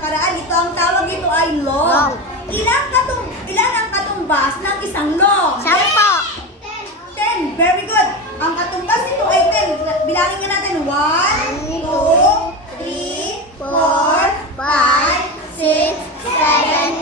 nakaraan. Ito ang tawag dito ay long. Ilan ang katumbas ng isang long? 10. 10. Very good. Ang katumbas nito ay 10. Bilangin nga natin. 1, 2, 3, 4, 5, 6, 7,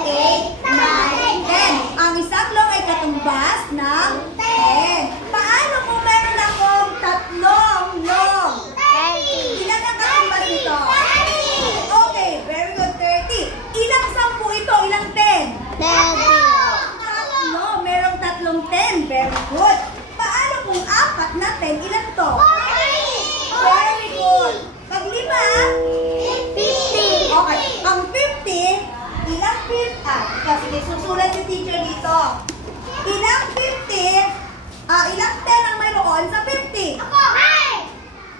8, 9, 10. Ang isang long ay katumbas ng 10. Paano kung meron akong tatlong long? 30. Ilan ang katumbas nito? 30. Okay, very good. 30. Ilang 10 ito? Ilang 10? 30. Tatlo. Merong tatlong 10. Very good. Paano kung 4 na 10? Ilan to? 40. Very good. Pag 5? 50. Okay. Ang 50, ilang 50? Sige, susulat si teacher dito. Ilang 50? Ilang 10 ang mayroon sa 50? Ako.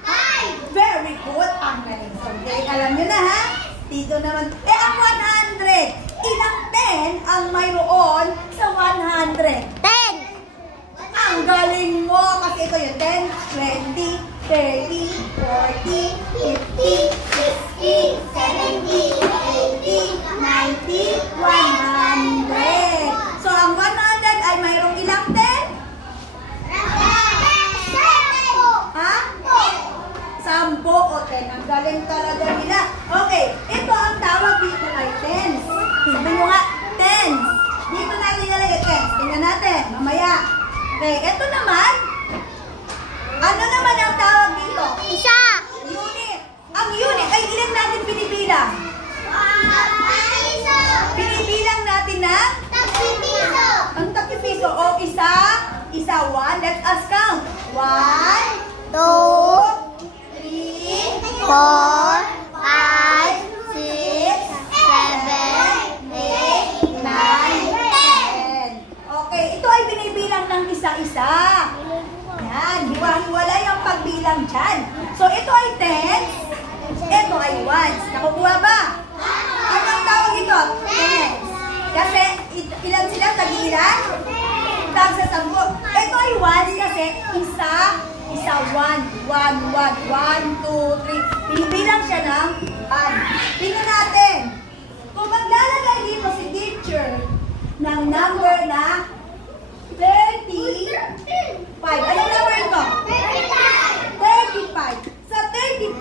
5. Very good. Ang galing. So, alam nyo na ha? Dito naman. Ang 100. Ilang 10 ang mayroon sa 100? 10. Ang galing mo. Kasi ito yung 10, 20, 30, 40, 50, 60, 70, 80, 90, 100. So, ang 100 ay mayroong ilang 10? Ha? 10 o 10. Ang galing talaga nila. Okay, ito ang tawag dito ay tens. Sabi mo nga, tens. Dito natin nilagay tens. Tingnan natin, mamaya. Okay, ito naman. Ano naman ang tawag dito? Isa. Unit. Ang unit ay ilan natin pinibilang? Pinibilang natin ng? Tagpipiso. Ang takipiso. O isa, 1. Let us count. 1, 2, 3, 4, 5, 6, 7, 8, 9, 10. Okay, ito ay binibilang ng isa-isa. Yan, hiwa-hiwalay ang pagbilang dyan. So, ito ay tens, ito ay ones. Nakukuha ba? Ano ang tawag ito? Tens. Kasi, ilan sila? Tag-ilan? Tag sa 10. Ito ay ones kasi isa, 1, 1, 1, 1, 2, 3. Binibilang siya ng 1. Tingnan natin. Kung maglalagay dito si teacher ng number na 35. Anong number ito? 35. Sa 35,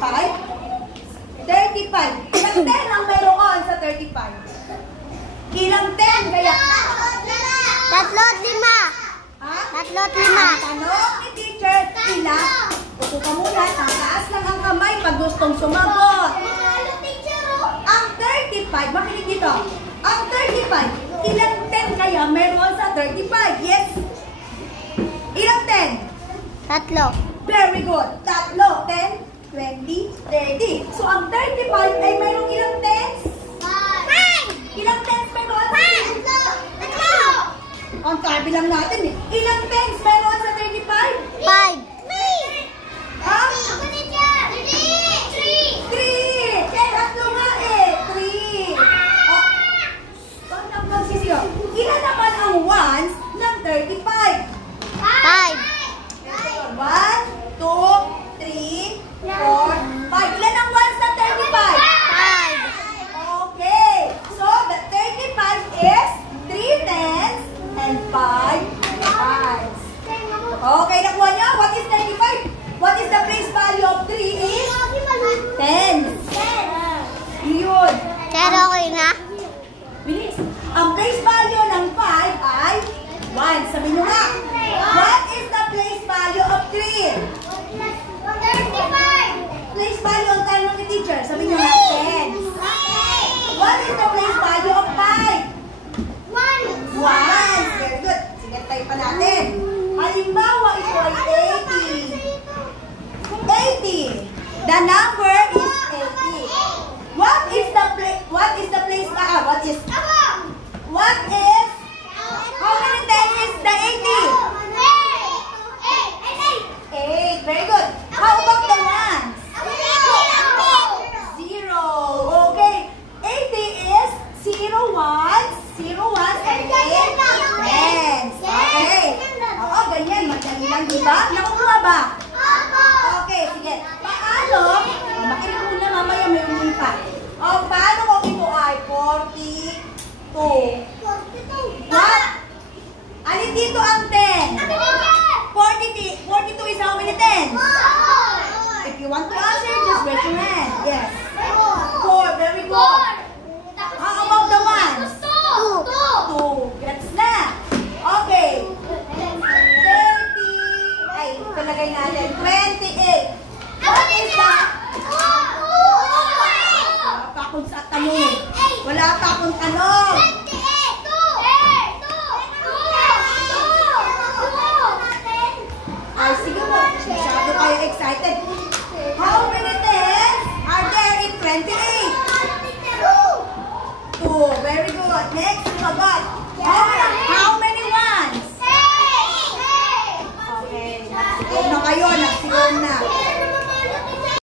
ilang 10 ang mayroon sa 35? Ilang 10 kaya? 3, 5. Ha? 3, 5. Tanong ni teacher, ilang? Upo ka muna, taas lang ang kamay pag gustong sumagot. Ang 35, makinig dito. Ang 35, ilang 10 kaya meron sa 35? Yes? Ilang 10? 3. Very good. 3, 10, 20, 30. So, ang 35 ay mayroong ilang 10s? 5. Ilang 10s meron? 5. Ang sabi lang natin eh. Ilang 10s meron sa 35? 5. Ha? 3. 3! Kaya tatlo nga eh. 3. Oh. Bakit ang magsisiyo? Ilan naman ang ones ng 35? 5. 1, 2, 3, 4, 5. Ilan ang ones ng 35? 5. Okay. So, the 35 is 3 tens and 5 fives. Okay, nakuha niyo? What is 35? What is the place value of 3 is? 10. Yun. Pero okay na? Bilis. Ang place value ng 5 ay 1. Sabi nyo nga. What is the place value of 3? 35. Place value ang tanong ni teacher. Sabi nyo nga 10. What is the place value of 5? 1. Very good. Sige, type pa natin. Halimbawa, ito ay 80. The number is 80. What is the place value? How many times is the 80? 8. Very good. How about the ones? 0. Okay. 80 is 0 ones, 0 ones, and 8 tens. Okay. Oo, ganyan. Madali lang, diba? Nakuha ba? Okay, sige. Paano? Makinig muna, mamaya may umipa. Paano ko ito ay 42. What? Alin dito ang 10? 42 is how many tens? If you want to answer, just raise your hand. Yes. 4. Very good. How about the ones? 2. Gets na. Okay. 30. Ay, talagay natin. 28. What is that? Wala pa akong sa tanong. Wala pa akong tanong. Ay, sige mo. Masyado kayo excited. How many tens are there in 28? 2. Very good. Next, sagot. How